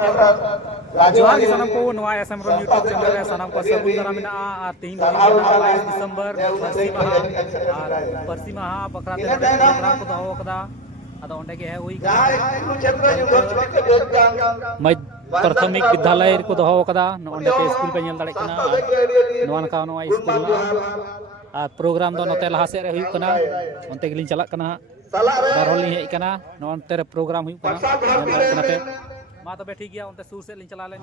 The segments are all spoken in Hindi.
जोहार के सनम को नवा एसएम रो यूट्यूब चैनल रे सनम को सबुन दरा मेना आ 3 दिसंबर परसी माहा बकरा ते प्रोग्राम को दहो कदा अदा ओंडे के है हुई मई प्राथमिक विद्यालय को दहो कदा ओंडे पे स्कूल पे नेल दाड़े कना नवा नका नवा स्कूल आ प्रोग्राम दो नते लहा से रे हुई कना ओंते गिलिन चला कना बारहोली हेज कना नोंते रे प्रोग्राम हुई कना पे मा तबे ठीक गया उनते सूर से लिन चला लेन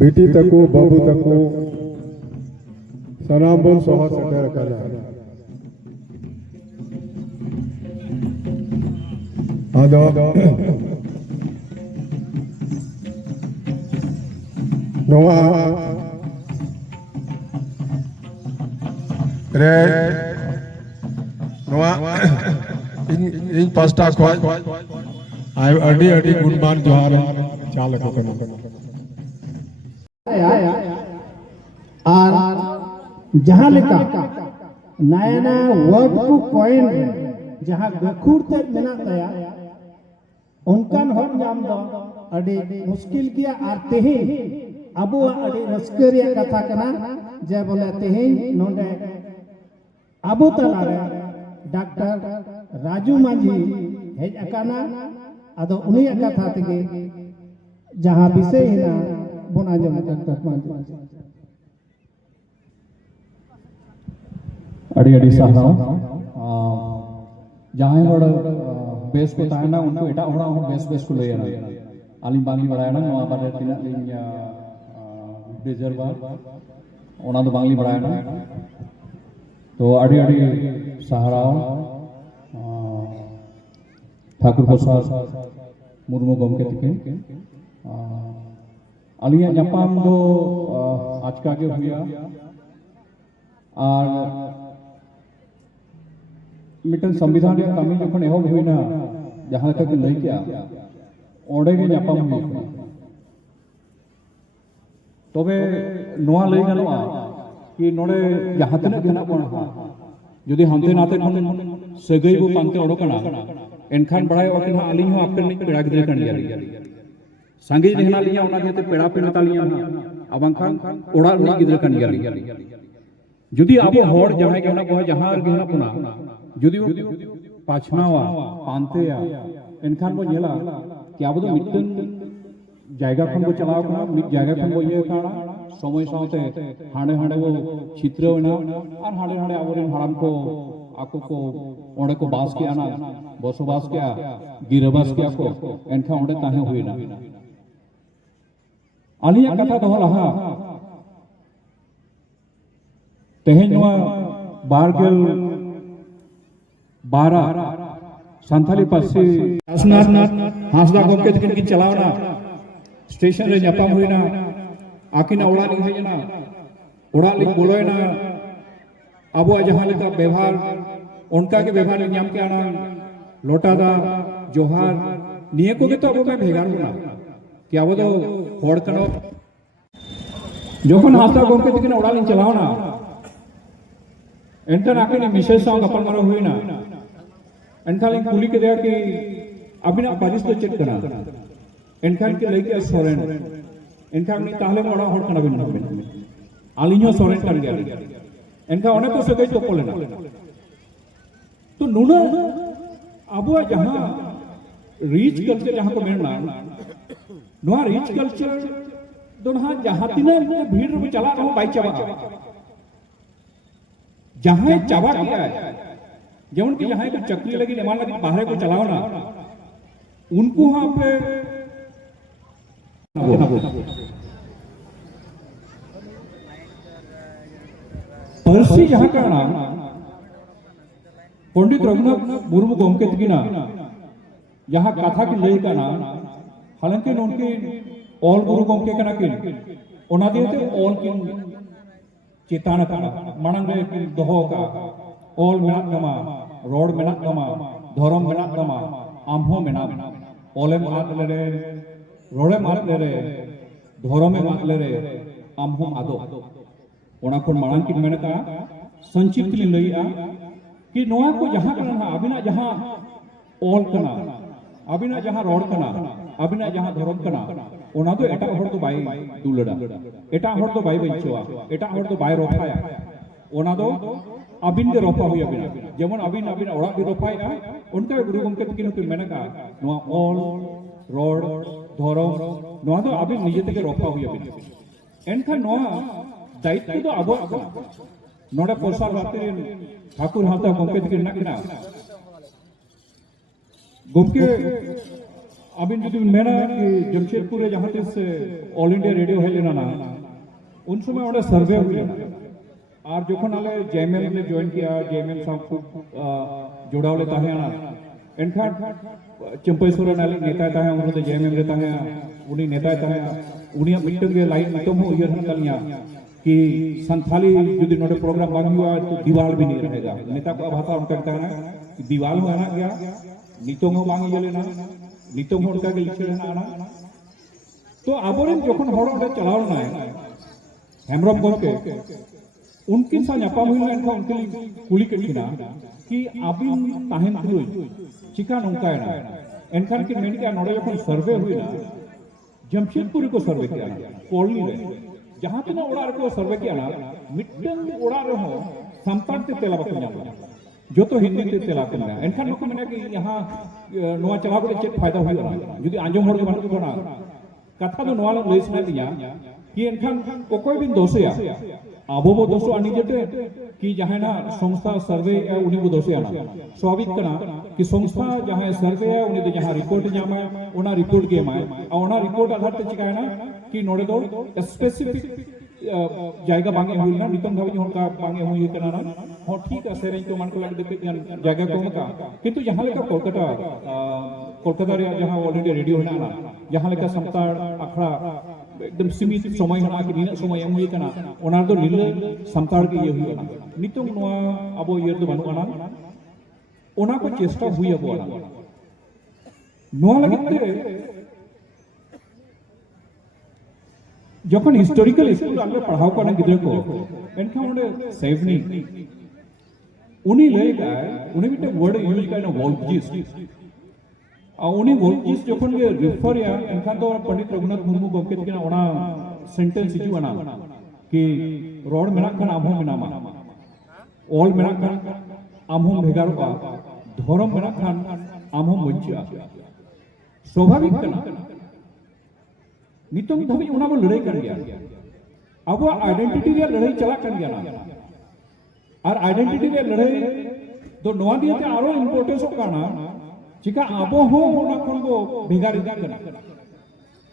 बेटी तको बाबू तको सलाम बोल सोहा सटर कला आदो नवा रे नवा इन पास्ता को आई अडी अडी गुणमान जोहार चाल को और जहाँ लेका नया वर्ड को पॉइंट जहाँ गखुर तक मेना तया उनकान हर नाम दो अड़ी मुश्किल किया और तेही अबो अड़ी रस्करिया कथा कना जे बोले तेही नोंडे अबो तलारे डॉक्टर राजू माझी हेज अकाना अदो उनी कथा तगे जहाँ विषय हिना बोना जम अड़ी अड़ी साहब जहाँ हर बेस को ताना उनको एटा होड़ा हो बेस को ले आना आलिम बांगली बढ़ाया ना वहाँ पर तीन लिंग रिजर्व ओना तो बांगली बढ़ाया ना तो अड़ी अड़ी सहारा ठाकुर प्रसाद मुर्मू गमके तके अलिया जापाम दो आज का के हुआ और मिटन संविधान रे कमी जखन एहब होइना जहां तक लई के ओडे के जापाम हुई तबे नोआ लई गनोआ कि नोडे जहां तने गना कोन जदि हांते नाते खन सगई बो पांते ओडोकना एनखान बड़ाय ओकना अलिंग हो आपन पेड़ा गिदरे कन गया सांगे देहना लिया ओना देते पेड़ा पेनता लिया अबंखान ओड़ा उड़ी गिदरे कन गया जदि आबो हर जहां के ओना को जहां गेना पुना जदि पाछनावा पांतेया एनखान बो नेला कि आबो दो मिटन जायगा खन बो चलाव कना मिट जायगा खन बो ये काना समय साथे हांडे हांडे वो चित्रवना और हांडे हांडे आबोरेन हराम को आको को ओडे को बास के आना बसोबास के गिरबास के को एनखा ओडे ताहे हुइना आलिया कथा दो लहा तेहेन नवा बारगेल 12 संथाली पासी असनाथ हासदा गोमके तकिन की चलावना स्टेशन रे जापाम हुइना आकिना ओड़ा लिंग हेजना ओड़ा लिंग बोलोयना अबो जहां लेका व्यवहार उनका के व्यवहार नाम के आना लोटादा जोहार निये को तो अब मैं भेगार बना कि अब तो होड़ कनो जोखन हास्ता गोमके तकिन ओडालिन चलावना एनखान आके मिसेस साव गपल मारो हुईना एनखान लिंग कुली के दिया कि अबिना पारिस तो चेक करा एनखान के लइके सोरेन एनखान नि ताहले मोड़ा होड़ कना बिन आलिño सोरेन kan गया एनखान ओने को सगई तो पोलेना तो नुना अबुआ जहां रिच कल्चर जहां को मेरना नोआ रिच कल्चर दोनहा जहां तिना भीड़ में चला रहो बाई चाबा जहां चाबा किया है जेमन कि जहां को चक्री लगी निमान लगी बाहर को चलाओ ना उनको वहां पे पर्सी जहां का नाम पंडित रघुनाथ मुर्मू गोमके तकिना जहां कथा की लय का नाम हालांकि उनके ऑल गुरु गोमके कना किन ओना दिए ऑल किन चेताना का मानंग रे किन दोहो का ऑल मेना कमा रोड मेना कमा धर्म मेना कमा आमहो मेना ऑले मात ले रोडे मात ले धर्म में मात ले आमहो आदो ओना को मानंग किन मेना का संक्षिप्त लइया कि नोआ को जहां करना अबिना जहां ऑल कना अबिना जहां रोड कना अबिना जहां धर्म कना ओना तो एटा हर तो बाई दुलड़ा एटा हर तो बाई बंचवा एटा हर तो बाई रोफाया ओना तो अबिन के रोफा हुई अबिना जेमन अबिन अबिन ओड़ा भी रोफाया उनका गुरु गोमके तकिन को मेनका नोआ ऑल रोड धर्म नोआ तो अबिन निजे तके रोफा हुई अबिन एनखा नोआ दायित्व तो अब नोडे प्रसार रात्रि ठाकुर हालता गोमके तकिन नकिना गोमके अबिन जुदी मेना कि जमशेदपुर रे जहां तिस ऑल इंडिया रेडियो है लेना ना उन समय ओडे सर्वे हुई और जोखन आले जेएमएम ने ज्वाइन किया जेएमएम साथ जोड़ाव लेता है ना एनखान चंपेश्वर नाले नेता है उन्होंने जेएमएम लेता है उन्हीं नेता है उन्हीं मिट्टन के लाइन मिट्टों में उयर निकलिया कि संथाली जुदी नोडे प्रोग्राम बांग हुआ तो दीवार भी नहीं रहेगा नेता को भाषा उनका कहता है कि दीवार में आना गया नीतों में बांग ये लेना नीतों में उनका के लिखे रहना आना तो आबोरेन जोखन होड़ ओडे चलाव ना है हेमरम गोमके उनकिन सा ᱧᱟᱯᱟᱢ हुई एनखा उनके कुली केटिना कि आबिन ताहेन थुई चिका नोंका है एनखान कि मेन के नोडे जोखन सर्वे हुई ना जमशेदपुर को सर्वे किया कॉलोनी रे जहां तना ओड़ा को सर्वे किया ना मिट्टन ओड़ा रहो संतान ते तेला बक ᱧᱟᱢ जो तो हिंदी ते तेला करना एनखान नको मने कि यहां नोआ चलाव के चेक फायदा हुई ना जदी आंजम होड़ के बात को ना कथा तो नोआ लई सना दिया कि एनखान कोई भी दोषया आबो बो दोषो आनी जेते कि जहां ना संस्था सर्वे है उनी बो दोषे आना स्वाभाविक कना कि संस्था जहां सर्वे है उनी दे जहां रिपोर्ट जामा ओना रिपोर्ट के माय ओना रिपोर्ट आधार ते चिका ना कि नोडे दो स्पेसिफिक जायगा बांगे हुई ना नितम भावी होनका बांगे हुई कना ना हो ठीक है सेरें तो मन को लग देते जायगा को मका किंतु जहां लेका कोलकाता रे जहां ऑल इंडिया रेडियो है ना जहां लेका संताड़ अखड़ा एकदम सीमित समय होना कि निना समय एम हुई कना ओना दो नीले संताड़ के ये हुई ना नितम नोआ अबो ये तो बनु ना ओना को चेष्टा हुई अबो ना नोआ लगते जखन हिस्टोरिकल स्कूल आले पढ़ाव करने गिद्रे को एनखा ओने सेवनी उनी ले गाय उनी बिटे वर्ड यूज करना वॉल्जिस्ट उनी वॉल्जिस्ट जखन के रेफर या एनखा तो पंडित रघुनाथ मुर्मू गोमके तकिना ओना सेंटेंस हिजु आना कि रोड मेना खान आमहो मेनामा ऑल मेना खान आमहो भेगारवा धर्म मेना खान आमहो मोचिया स्वाभाविक कना नितम धाबी उना बो लड़ाई कर गया अब आइडेंटिटी रे लड़ाई चला कर गया ना और आइडेंटिटी रे लड़ाई तो नोआ दिए ते आरो इंपोर्टेंस काना चिका आबो हो ओना कोन बो भेगारी दा कना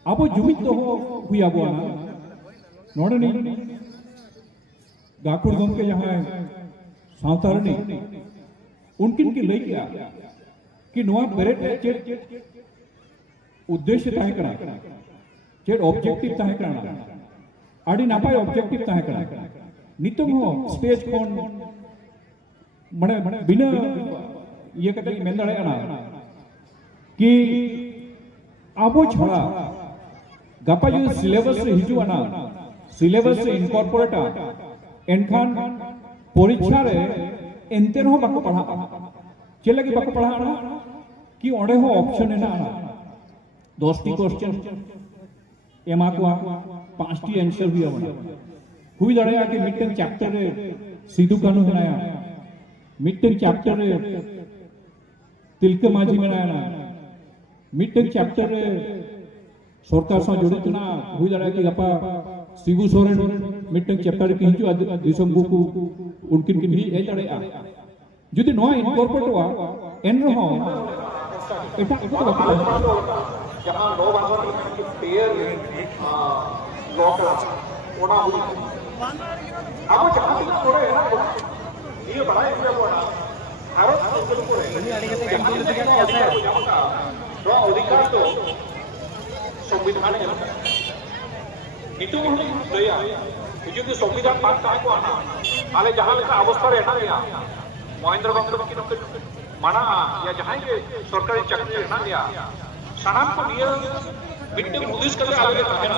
आबो जुमित तो हो हुई आबो ना नोडे नहीं गाकुड़ गोमके जहां सावतारनी उनकिन की लई किया कि नोआ बेरेट चेट उद्देश्य ताहे कना चेड ऑब्जेक्टिव ताहे करना आड़ी नापाय ऑब्जेक्टिव ताहे करना नितम हो स्टेज कोन मने बिना ये कते मेन दाड़े ना कि आबो छड़ा गपा जो सिलेबस से हिजू आना सिलेबस से इनकॉर्पोरेटा एनखान परीक्षा रे एनते रहो बाको पढ़ा चले कि बाको पढ़ा ना कि ओडे हो ऑप्शन है ना 10 टी क्वेश्चन एमा को 5 टी आंसर भी होना हुई दाड़े कि मिटन चैप्टर रे सिद्धू कानू बनाया मिटन चैप्टर रे तिलका माझी बनाया मिटन चैप्टर रे सरकार सा जड़ित ना हुई दाड़ा कि गपा शिबू सोरेन मिटन चैप्टर के हिजू दिसम बुकु उनकिन किन ही ए दाड़े जुदी नो इनकॉर्पोरेट हुआ एन रहो एटा तो जहां लो भाषा की पेयर लो क्लास ओना हुई अब जहां तक थोड़े है ना ये बड़ा एरिया बोला भारत के ऊपर है तो अधिकार तो संविधान है itu daya jadi संविधान पास ताहे को आना आले जहां लेका अवस्था रहना गया महेंद्र गंगा की नौकरी माना या जहां के सरकारी चाकरी रहना गया सनाम को दिया बिट्टे पुलिस करके आगे कहना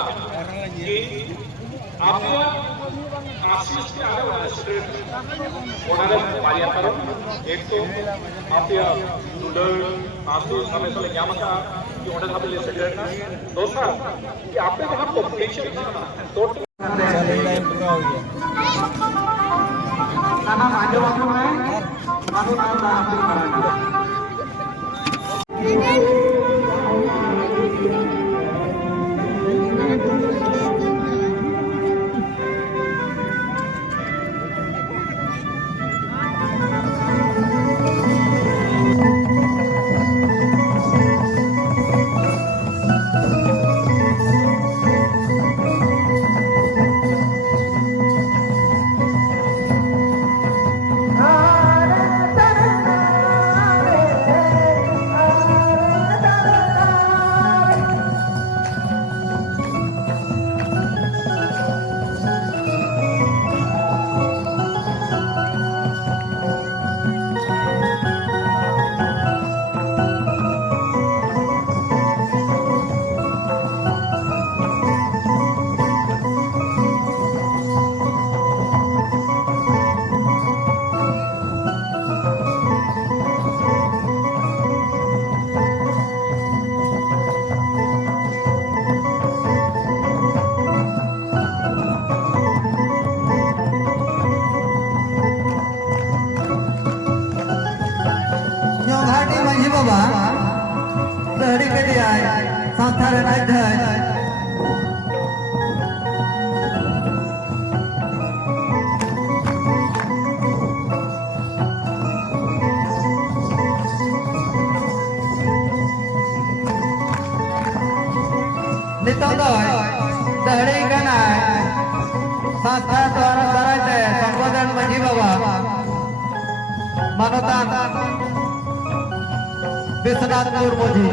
कि आपने आशीष के आगे वाला स्ट्रेट ओनाले पारिया करो एक तो आपया डूडल आशीष हमें से क्या मका कि ओडे धाबे ले सेक्रेट ना दूसरा कि आपने जहां कॉम्पिटिशन ना तो पूरा हो गया खाना मांझो बाबू में बाबू नाम ना आपको कराना मानवता विश्वनाथ मुर्मू जी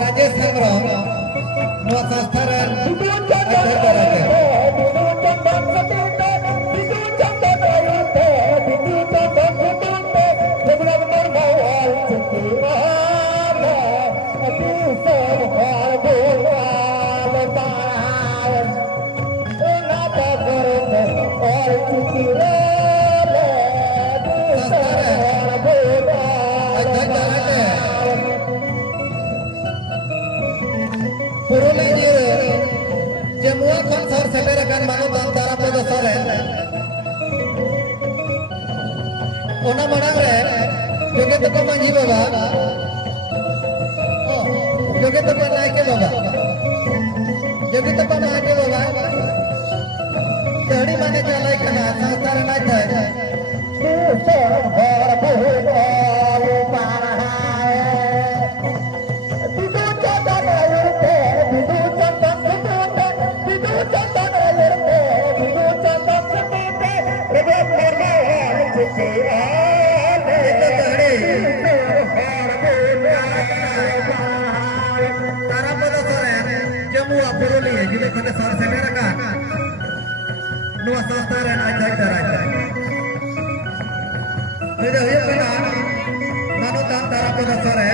राजेश हेम्ब्रम संस्था जमुआ खन सर सेटर अकान मानवता तारा पद सर ओना मनांग रे जोगे तो को मंजी बाबा जोगे तो पर नायके बाबा जोगे तो पर नायके बाबा तड़ी माने चलाई कना संस्कार नाय था Tara pada sore jamu apuruli juga pada sore semerakan. Nuas sasaran aja darah. Udah ya benar. Manutan tara pada sore.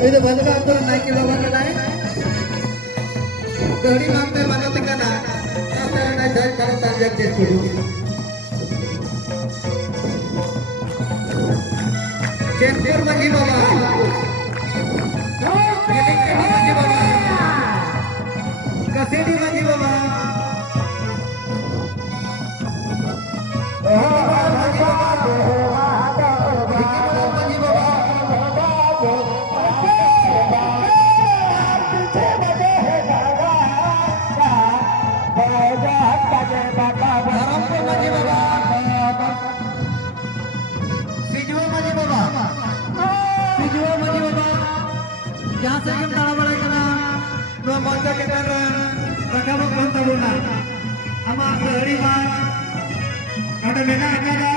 Itu bantu kantor naik ke bawah naik. Dari lantai mana tekanan? Lantai naik dari kalau tanjak dia dulu. Cempur bagi bawah. Ini bagi bawah. Kasih di bagi bawah. Bagi bawah. Jangan sering tahu mereka, dua monca kita rakam kontabuna. Dahari Man ada Mena Akada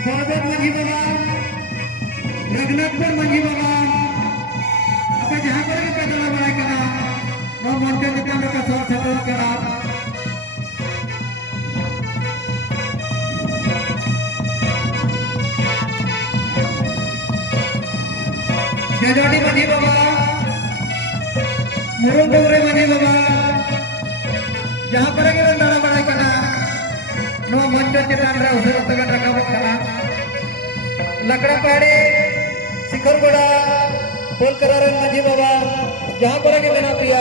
Korban Manji Baba Ragnatpur Manji Baba apa jahan kore kita dalam mulai kena mau moncer kita mereka satu kena Jajadi Manji Baba Murung Dogre Manji Baba जहाँ पर अगर अंदर बड़ा कना नो मंचो चितान रा उसे रखते रखा कना लकड़ा पाड़े शिखर बड़ा पोल करारन मंजी बाबा जहाँ पर अगर लेना पिया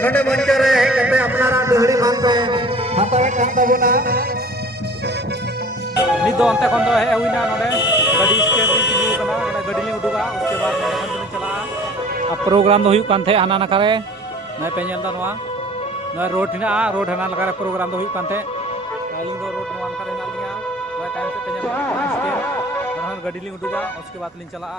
नोटे मंचो रे है कहते अपना रा दहड़ी मानते हाथावे कांता बोना नित दो अंते खन दो हे हुइना नोडे गाड़ी स्टैंड री तिगु कना नोडे गाड़ी ले उडुगा उसके बाद नोडे खन दिन चला अब प्रोग्राम दो हुई कांथे हाना नकारे मैं पेंजल दा नोआ नोआ रोड हिना रोड हाना लगा प्रोग्राम दो हुई कांथे आलिंग दो रोड नोआ नकारे ना लिया मैं टाइम से पेंजल स्टैंड गाड़ी ले उडुगा उसके बाद लिन चला